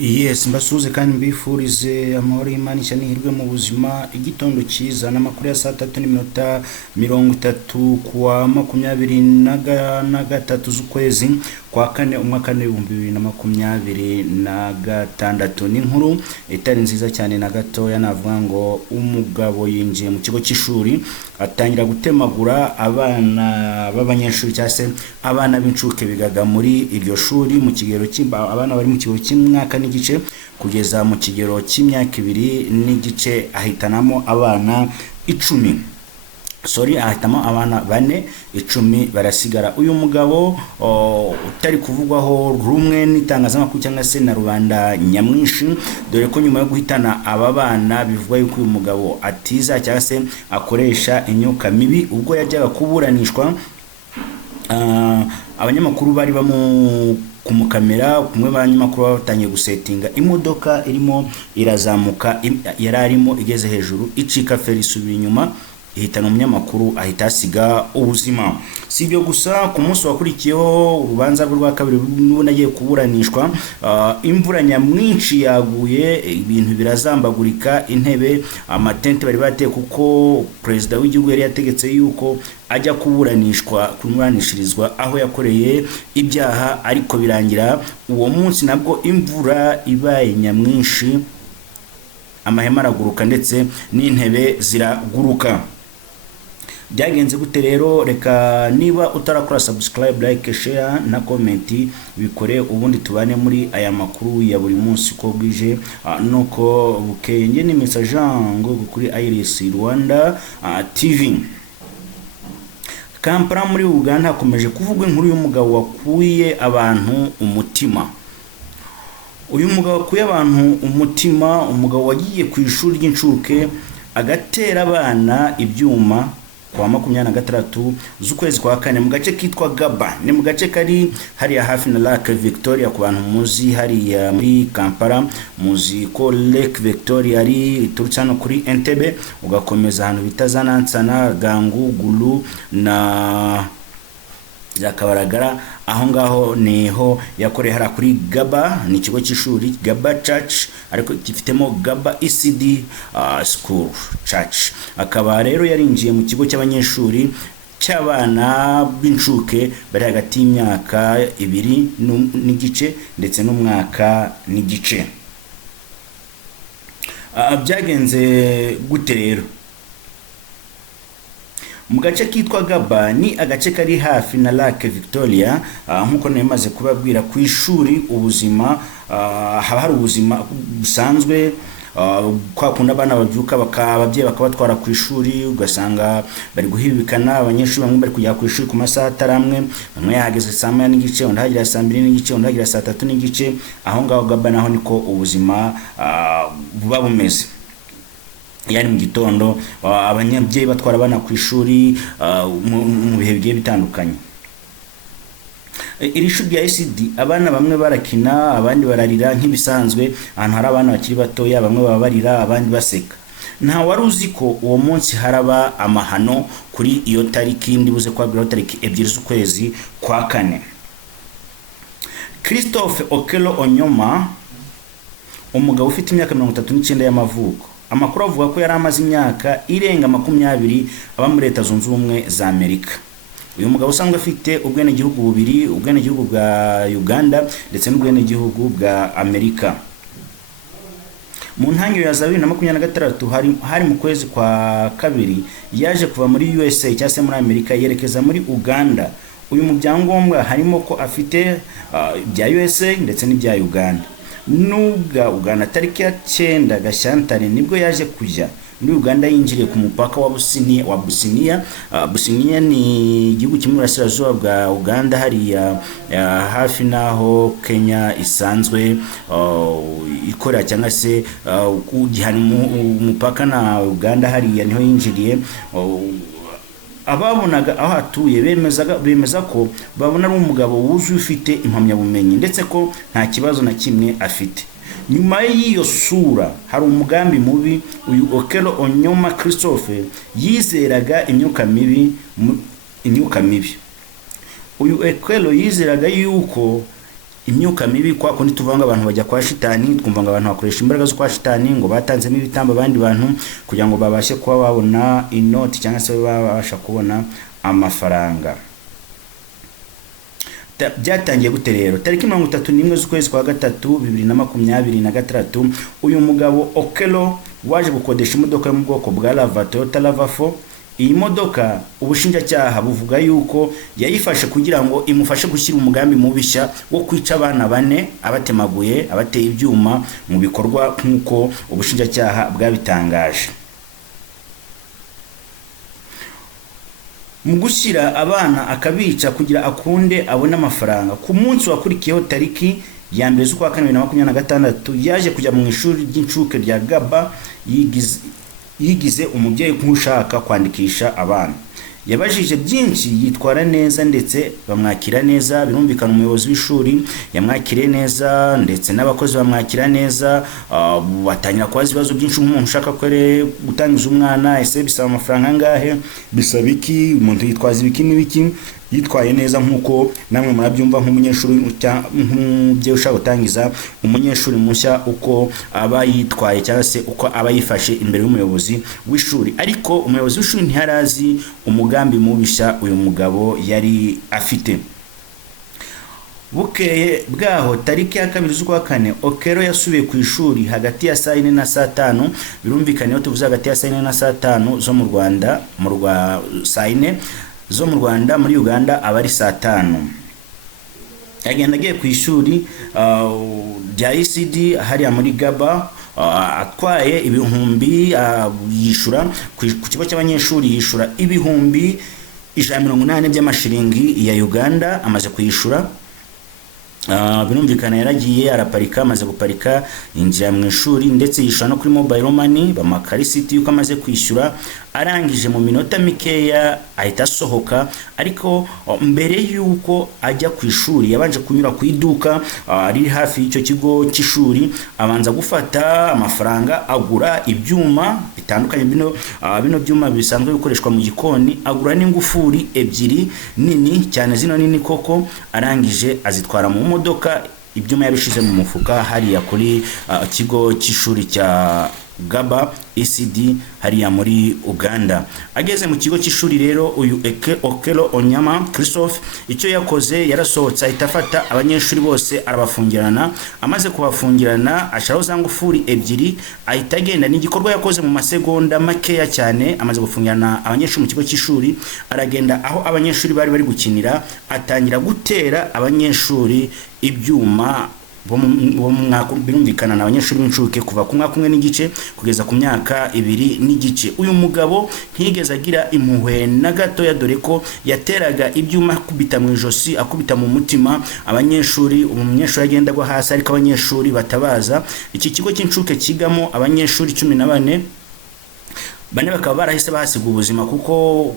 Yes, mbasuze kandi mbifurize amahoro y'Imana ishya n'ihirwe mu buzima. Igitondo cyiza n'amakuru ya saa 3:30 kuwa 23 z'ukwezi kwa kane umwaka w'ibihumbi 2026. Ni inkuru itari nziza cyane na gatoya, navuga ngo umugabo yinjiye mu kigo cy'ishuri atangira gutemagura abana b'abanyeshuri cyangwa se abana b'incuke bigaga muri iryo shuri mu kigero abana bari mu kigero cy'umwaka n'igice kugeza mu kigero cy'imyaka 2 n'igice. Ahitanamo abana 10, ahitamo abana 4, 10 barasigara. Uyu mugabo utari kuvugwaho rumwe n'itangazamakuru cyangwa se na rubanda nyamwinshi, dore ko nyuma yo guhitana aba bana bivugwa yuko uyu mugabo atiza cyangwa se akoresha imyuka mibi. Ubwo yajyaga kuburanishwa, abanyamakuru bari kumukamera, kumwe abanyamakuru batangiye gusetinga imodoka irimo irazamuka, yari arimo igeze hejuru icika feri isubira inyuma, ihitana umunyamakuru ahita asiga ubuzima. Si ibyo gusa, ku munsi wakurikiyeho urubanza rwa kabiri nagiye kuburanishwa, imvura nyamwinshi yaguye, ibintu birazambagurika, intebe, amatente bari bateye, kuko perezida w'igihugu yari yategetse yuko ajya kuburanishirizwa aho yakoreye ibyaha, ariko birangira uwo munsi nabwo imvura ibaye nyamwinshi, amahema araguruka ndetse n'intebe ziraguruka. Byagenze gute rero? Reka niba utarakora subscribe, like, share na comment bikore, ubundi tubane muri aya makuru ya buri munsi ko bwije nuko bukeye. Nge ni message ngo kuri Iris Rwanda TV. Kampala muri Uganda hakomeje kuvugwa inkuru y'umugabo wakuye abantu umutima. Uyu mugabo wakuye abantu umutima, umugabo wagiye ku ishuri ry'incuke agatera abana ibyuma kwa 26 z'ukwezi kwa kane mu gace kitwa Gaba. Ni mu gace kari hariya hafi na Lake Victoria. Ku bantu muzi hariya muri Kampala, muzi ko Lake Victoria ari turutse hano kuri Entebbe ugakomeza ahantu bita Zanansana, Gangu, Gulu na Zakabaragara. Aho ngaho niho yakoreye hara kuri Gaba. Ni ikigo cy'ishuri Gaba Church, ariko gifitemo Gaba ECD School Church. Akaba rero yarinjiye mu kigo cy'abanyeshuri cy'abana b'incuke bari hagati y'imyaka 2 n'igice ndetse n'umwaka n'igice. Byagenze gute rero? Mu gace kitwa Gaba ni agace kari hafi na Lake Victoria. Nkuko nemaze kubabwira, ku ishuri ubuzima haba hari ubuzima busanzwe, kwa kunda abana babyuka ababyeyi bakabatwara ku ishuri, ugasanga bari guhibikana. Abanyeshuri bamwe bari kujya ku ishuri ku masaha ataramwe, bamwe yahageze saa 1 n'igice, undi hagera saa 2 n'igice, undi hagera saa 3 n'igice. Aho ngaho Gaba naho niko ubuzima buba bumeze. Yani mu gitondo abanyabyeyi batwara abana ku ishuri mu bihe bigiye bitandukanye. Iri shuri rya ECD abana bamwe barakina, abandi bararira nk'ibisanzwe. Ahantu hari abana bakiri batoya, bamwe baba barira abandi baseka. Nta wari uzi ko uwo munsi haraba amahano kuri iyo tariki, ndibuze kwabwira tariki 2 z'ukwezi kwa kane. Christophe Okello Onyoma, umugabo ufite imyaka 39 y'amavuko. Amakuru avuga ko yari amaze imyaka irenga 20 aba muri Leta Zunze Ubumwe za Amerika. Uyu mugabo usanzwe afite ubwenegihugu bubiri, ubwenegihugu bwa Uganda ndetse n'ubwenegihugu bwa Amerika. Mu ntangiriro za 2026 hari mu kwezi kwa kabiri yaje kuva muri USA cyangwa se muri Amerika yerekeza muri Uganda. Uyu mu byangombwa harimo ko afite bya USA ndetse n'ibya Uganda. Nubwa Uganda tariki ya 9 Gashyantare nibwo yaje kujya muri Uganda. Yinjiriye ku mupaka wa Businia. Businia ni igihugu kimwe burasirazuba bwa Uganda, hariya hafi naho Kenya isanzwe ikorera cyangwa se ugihana umupaka na Uganda. Hariya niho yinjiriye. Ababonaga aho atuye bemeza ko babona ari umugabo wuzuye ufite impamyabumenyi ndetse ko nta kibazo na kimwe afite. Nyuma y'iyo sura hari umugambi mubi. Uyu Okello Onyoma Christophe yizeraga imyuka mibi. Uyu Okello yizeraga yuko imyuka mibi kwa kundi tuvanga abantu bajya kwa shitani, twumva ngo abantu bakoresha imbaraga zo kwa shitani ngo batanzemo ibitambo abandi bantu kugira ngo babashe kuba babona inoti cyangwa se babasha kubona amafaranga. Byatangiye gute rero? Tariki 31 z'ukwezi kwa gatatu 2026 uyu mugabo Okello waje gukodesha imodoka yo mu bwoko bwa Lava, Toyota Lava4. Iyi modoka ubushinjacyaha buvuga yuko yayifashe kugira ngo imufashe gushyira umugambi mubishya wo kwica abana bane abatemaguye, abateye ibyuma mu bikorwa nk'uko ubushinjacyaha bwabitangaje. Mu gushyira abana akabica kugira akunde abone amafaranga, ku munsi wakurikiyeho tariki ya 2 z'ukwa 2026 yaje kujya mu ishuri ry'incuke rya Gaba yigize umubyeyi nk'ushaka kwandikisha abana. Yabajije byinshi, yitwara neza ndetse bamwakira neza. Birumvikana umuyobozi w'ishuri yamwakire neza ndetse n'abakozi bamwakira neza. Batangira kubaza ibibazo byinshi nk'umuntu ushaka gutangiza umwana, ese bisaba amafaranga angahe, bisaba iki, umuntu yitwaza ibiki n'ibiki. Yitwaye neza nk'uko namwe murabyumva nk'umunyeshuri nk'umubyeyi ushaka gutangiza umunyeshuri mushya uko aba yitwaye cyangwa se uko aba yifashe imbere y'umuyobozi w'ishuri. Ariko umuyobozi w'ishuri ntiharazi umugambi mubishya uyu mugabo yari afite. Bukeye bwaho tariki ya 2 z'ukwa 4 Okello yasubiye ku ishuri hagati ya saa 4 na saa 5. Birumvikana iyo tuvuze hagati ya saa 4 na saa 5 zo mu Rwanda, saa 4 zo mu Rwanda, muri Uganda aba ari saa 5. Agenda agiye ku ishuri rya ECD hariya muri Gaba, atwaye ibihumbi, yishura ku kigo cy'abanyeshuri yishura ibihumbi 180 by'amashiringi ya Uganda. Amaze kuyishura birumvikana yaragiye araparika, amaze guparika yinjira mu ishuri ndetse yishura no kuri mobile money bamakarisiti yuko amaze kwishyura. Arangije mu minota mikeya ahita asohoka, ariko mbere yuko ajya ku ishuri yabanje kunyura ku iduka riri hafi y'icyo kigo cy'ishuri, abanza gufata amafaranga agura ibyuma bitandukanye. Bino byuma bisanzwe bikoreshwa mu gikoni, agura n'ingufuri ebyiri nini cyane, zino nini koko. Arangije azitwara mu modoka, ibyuma yabishize mu mufuka hariya kuri kigo cy'ishuri cya Gaba ECD hariya muri Uganda. Ageze mu kigo cy'ishuri rero uyu Okello Onyama Christophe icyo yakoze, yarasohotse ahita afata abanyeshuri bose arabafungirana. Amaze kubafungirana asharaho za ngufuri ebyiri ahita agenda. Ni igikorwa yakoze mu masegonda makeya cyane. Amaze gufungirana abanyeshuri mu kigo cy'ishuri, aragenda aho abanyeshuri bari gukinira, atangira gutera abanyeshuri ibyuma birumvikana na abanyeshuri b'incuke kuva ku mwaka 1 n'igice kugeza ku myaka 2 n'igice. Uyu mugabo ntigeze agira impuhwe na gato ya dore ko yateraga ibyuma akubita mu ijosi, akubita mu mutima abanyeshuri. Umunyeshuri agenda agwa hasi ariko abanyeshuri batabaza. Iki kigo cy'incuke kigamo abanyeshuri 14, bane bakaba barahise bahasiga ubuzima kuko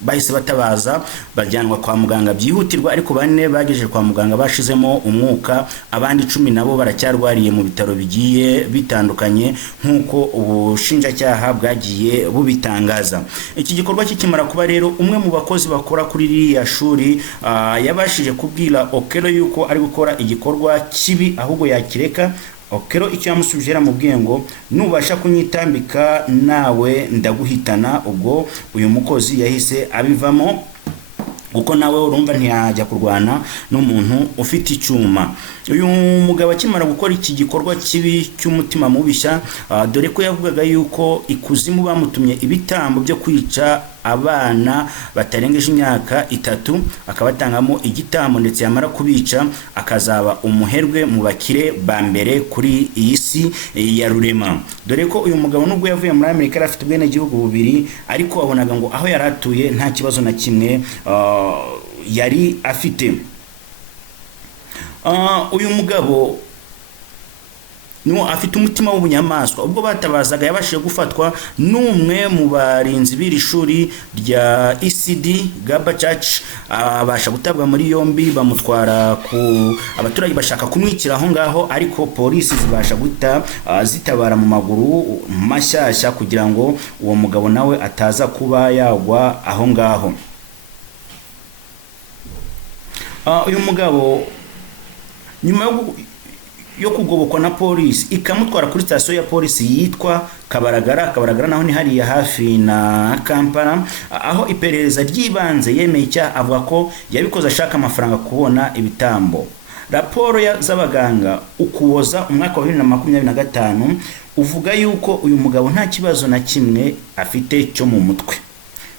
bahise batabaza bajyanwa kwa muganga byihutirwa, ariko bane bagejeje kwa muganga bashizemo umwuka. Abandi 10 nabo baracyarwariye mu bitaro bigiye bitandukanye nk'uko ubushinjacyaha bwagiye bubitangaza. Iki gikorwa kikimara kuba rero, umwe mu bakozi bakora kuri ririya shuri yabashije kubwira Okello yuko ari gukora igikorwa kibi ahubwo yakireka. Okello icyo yamusubije yaramubwiye ngo nubasha kunyitambika nawe ndaguhitana. Ubwo uyu mukozi yahise abivamo kuko nawe urumva ntiyajya kurwana n'umuntu ufite icyuma. Uyu mugabo akimara gukora iki gikorwa kibi cy'umutima mubishya, dore ko yavugaga yuko ikuzimu bamutumye ibitambo byo kwica abana batarengeje imyaka 3, akabatangamo igitambo ndetse yamara kubica akazaba umuherwe mu bakire ba mbere kuri iyi si ya rurema. Dore ko uyu mugabo nubwo yavuye muri Amerika afite ubwene gihugu bubiri, ariko wabonaga ngo aho yaratuye nta kibazo na kimwe yari afite. Uyu mugabo afite umutima w'ubunyamaswa. Ubwo batabazaga yabashije gufatwa n'umwe mu barinzi b'iri shuri rya ECD Gaba Church, abasha gutabwa muri yombi, bamutwara ku abaturage bashaka kumwikira aho ngaho, ariko polisi zibasha guta zitabara mu maguru mashyashya kugira ngo uwo mugabo nawe ataza kuba yagwa aho ngaho. Uyu mugabo nyuma yo kugobokwa na polisi ikamutwara kuri sitasiyo ya polisi yitwa Kabaragara naho ni hariya hafi na Kampala, aho iperereza ry'ibanze yemeye icyaha, avuga ko yabikoze ashaka amafaranga kubona ibitambo. Raporo z'abaganga Ukuboza umwaka wa 2025 uvuga yuko uyu mugabo nta kibazo na kimwe afite cyo mu mutwe.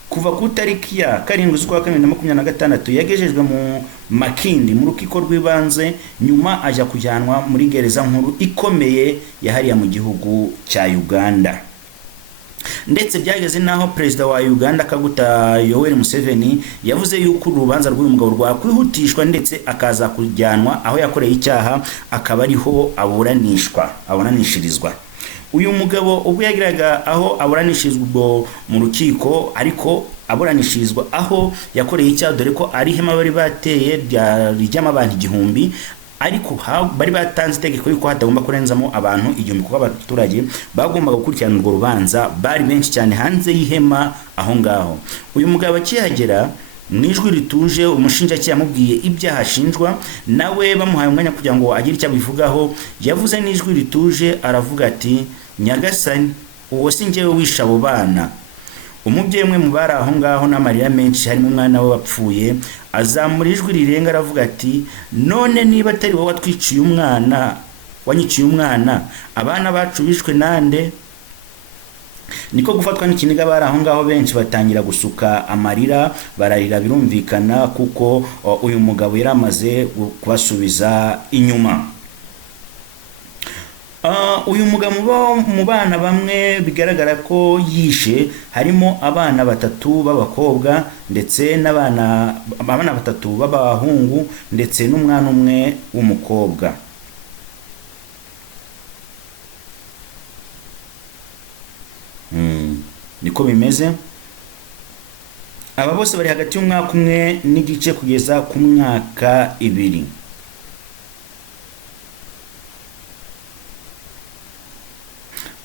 Kuva ku tariki ya 7/2026 yagejejwe mu Makindi mu rukiko rw'ibanze, nyuma aja kujyanwa muri gereza nkuru ikomeye yahariya mu gihugu cya Uganda. Ndetse byageze naho Perezida wa Uganda Kaguta Yoweri Museveni yavuze yuko urubanza rw'uyu mugabo rwakwihutishwa ndetse akaza kujyanwa aho yakoreye icyaha, akaba ariho aburanishirizwa. Uyu mugabo ubwo yagiraga aho aburanishirizwa mu rukiko, ariko aburanishirizwa aho yakoreye icyaha, dore ko ari hema bari bateye ry'ama abantu 1000, ariko bari batanze itegeko yuko hatagomba kurenzamo abantu 1000 kuko abaturage bagombaga gukurikirana urwo rubanza bari benshi cyane hanze y'ihema aho ngaho. Uyu mugabo akihagera, mwijwi rituje umushinjacyaha yamubwiye ibyaha ashinjwa, nawe bamuhaye umwanya kugira ngo agire icyo abivugaho. Yavuze n'ijwi rituje aravuga ati, Nyagasani, uwo si njyewe wishe abo bana. Umubyeyi umwe mu bari aho ngaho n'amarira menshi, harimo umwana we wapfuye, azamura ijwi rirenga aravuga ati, none niba atari wowe watwiciye umwana, wanyiciye umwana, abana bacu bishwe nande? Niko gufatwa n'ikiniga bari aho ngaho benshi batangira gusuka amarira, bararira birumvikana kuko uyu mugabo yari amaze kubasubiza inyuma. Uyu mugabo mu bana bamwe bigaragara ko yishe harimo abana 3 b'abakobwa ndetse abana 3 b'abahungu ndetse n'umwana umwe w'umukobwa. Niko bimeze. Aba bose bari hagati y'umwaka umwe n'igice kugeza ku mwaka 2.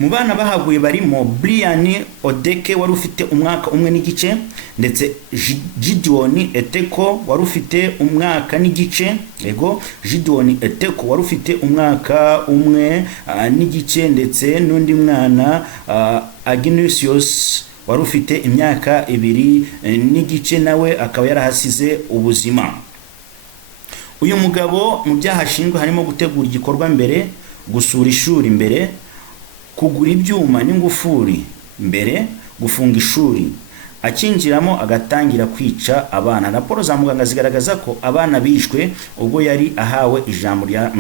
Mu bana bahaguye barimo Brian Odeke wari ufite umwaka umwe n'igice, ndetse Gideon Eteko wari ufite umwaka n'igice, Gideon Eteko wari ufite umwaka umwe n'igice, ndetse n'undi mwana Agnesius wari ufite imyaka 2 n'igice, nawe akaba yarahasize ubuzima. Uyu mugabo mu byaha ashinjwa harimo gutegura igikorwa mbere, gusura ishuri mbere, kugura ibyuma n'ingufuri mbere, gufunga ishuri, akinjiramo agatangira kwica abana. Raporo za muganga zigaragaza ko abana bishwe ubwo yari ahawe ijambo rya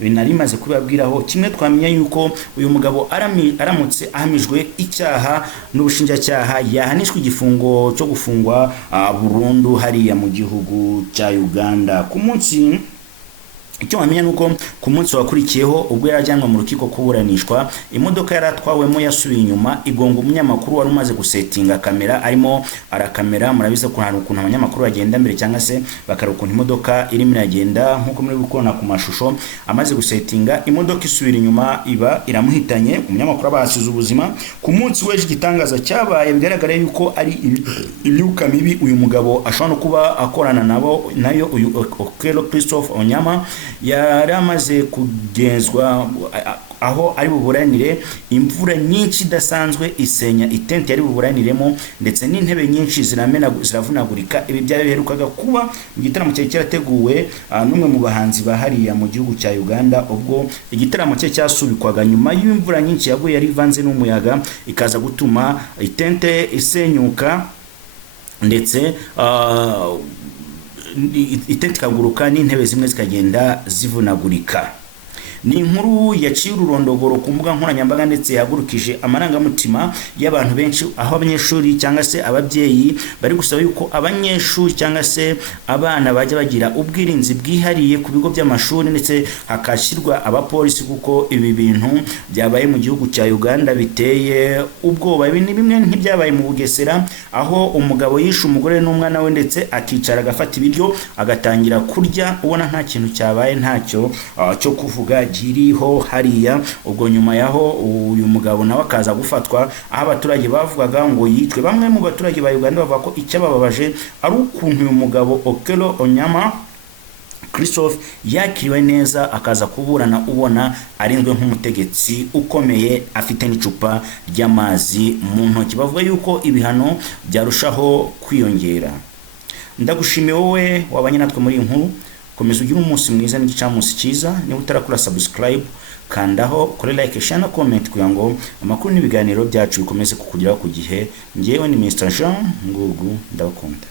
binarimaze kubabwiraho. Kimwe twamenya yuko uyu mugabo aramutse ahamijwe icyaha n'ubushinjacyaha yahanishwe igifungo cyo gufungwa burundu hariya mu gihugu cya Uganda. Ku munsi icyo wamenya nuko ku munsi wakurikiyeho ubwo yarajyanwa mu rukiko kuburanishwa, imodoka yaratwawemo yasubiye inyuma igonga umunyamakuru wari umaze gusetinga kamera, arimo arakamera. Murabiza ko hari ukuntu abanyamakuru bagenda mbere cyangwa se bakarukunta imodoka irimo iragenda nkuko muri gukona ku mashusho. Amaze gusetinga imodoka isubira inyuma iba iramuhitanye, umunyamakuru abasize ubuzima. Ku munsi w'ejo igitangaza cyabaye, bigaragara yuko ari imyuka mibi uyu mugabo ashobora no kuba akorana nayo uyu Okello Christopher Onyama yari amaze kugenzwa aho ari buburanire. Imvura nyinshi idasanzwe isenya itente yari buburaniremo, ndetse n'intebe nyinshi ziravunagurika. Ibi byaherukaga kuba mu gitaramo cyari cyarateguwe n'umwe mu bahanzi bahariya mu gihugu cya Uganda, ubwo igitaramo cye cyasubikwaga nyuma y'imvura nyinshi yaguye yari ivanze n'umuyaga, ikaza gutuma itente isenyuka ndetse itente ikaguruka n'intebe zimwe zikagenda zivunagurika. Ni inkuru yaciye ururondogoro ku mbuga nkoranyambaga ndetse yagurukije amarangamutima y'abantu benshi, aho abanyeshuri cyangwa se ababyeyi bari gusaba yuko abanyeshuri cyangwa se abana bajya bagira ubwirinzi bwihariye ku bigo by'amashuri, ndetse hakashyirwa abapolisi kuko ibi bintu byabaye mu gihugu cya Uganda biteye ubwoba. Ibi ni bimwe nk'ibyabaye mu Bugesera, aho umugabo yishe umugore n'umwana we ndetse akicara agafata ibiryo agatangira kurya, ubona nta kintu cyabaye, ntacyo cyo kuvuga giriho hariya. Ubwo nyuma yaho uyu mugabo nawe akaza gufatwa, aho abaturage bavugaga ngo yitwe. Bamwe mu baturage ba Uganda bavuga ko icyabababaje ari ukuntu uyu mugabo Okello Onyama Christophe yakiriwe neza akaza kuburana ubona arinzwe nk'umutegetsi ukomeye afite n'icupa ry'amazi mu ntoki. Bavuga yuko ibihano byarushaho kwiyongera. Ndagushimiye wowe wabanye natwe muri inkuru. Komeza ugire umunsi mwiza n'igicamunsi cyiza. Niba utarakora subscribe kandaho, kore like, share na comment kugira ngo amakuru n'ibiganiro byacu bikomeze kukugeraho ku gihe. Ngewe ni Mr Jean Ngugu, ndabakunda.